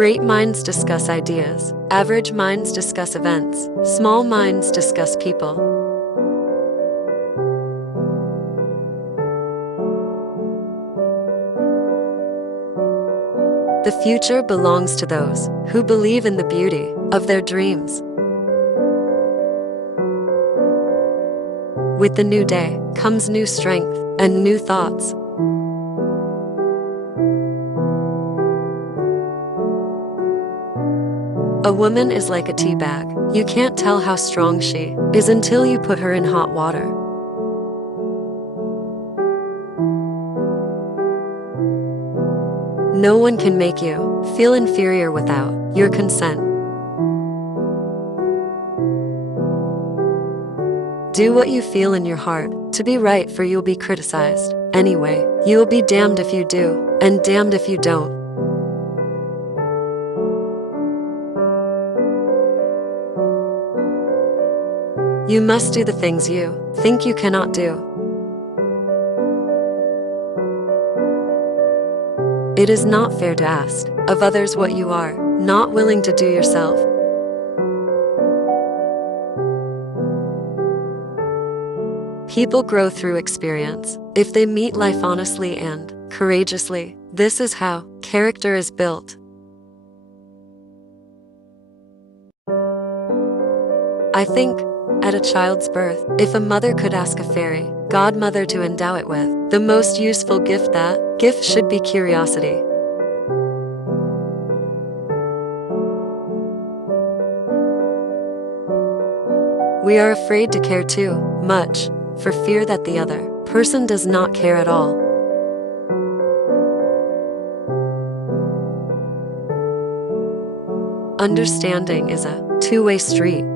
Great minds discuss ideas. Average minds discuss events. Small minds discuss people. The future belongs to those who believe in the beauty of their dreams. With the new day comes new strength and new thoughts. A woman is like a tea bag. You can't tell how strong she is until you put her in hot water. No one can make you feel inferior without your consent. Do what you feel in your heart to be right, for you'll be criticized anyway. You'll be damned if you do, and damned if you don't. You must do the things you think you cannot do. It is not fair to ask of others what you are not willing to do yourself. People grow through experience. If they meet life honestly and courageously, this is how character is built. I think, at a child's birth, if a mother could ask a fairy godmother to endow it with the most useful gift, that gift should be curiosity. We are afraid to care too much for fear that the other person does not care at all. Understanding is a two-way street.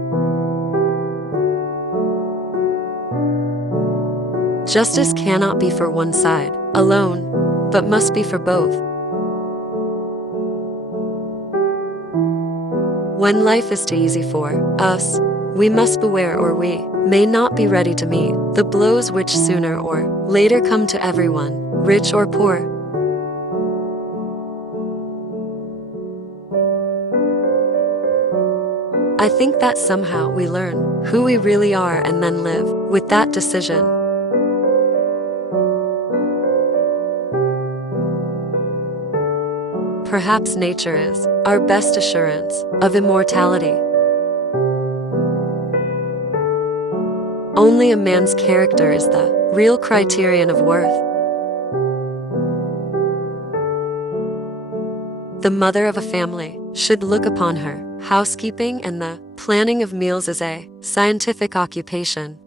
Justice cannot be for one side alone, but must be for both. When life is too easy for us, we must beware, or we may not be ready to meet the blows which sooner or later come to everyone, rich or poor. I think that somehow we learn who we really are and then live with that decision. Perhaps nature is our best assurance of immortality. Only a man's character is the real criterion of worth. The mother of a family should look upon her housekeeping and the planning of meals as a scientific occupation.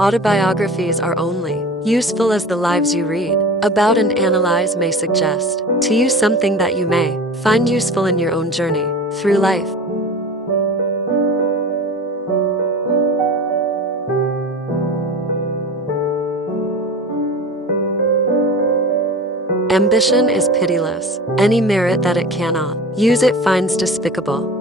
Autobiographies are only useful as the lives you read about and analyze may suggest to you something that you may find useful in your own journey through life. Ambition is pitiless. Any merit that it cannot use it finds despicable.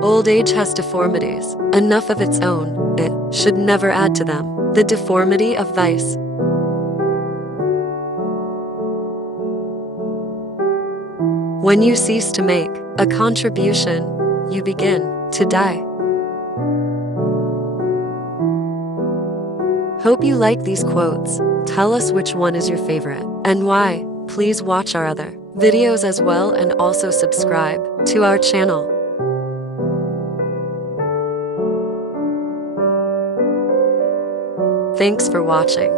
Old age has deformities, enough of its own. It should never add to them the deformity of vice. When you cease to make a contribution, you begin to die. Hope you like these quotes. Tell us which one is your favorite and why. Please watch our other videos as well, and also subscribe to our channel. Thanks for watching.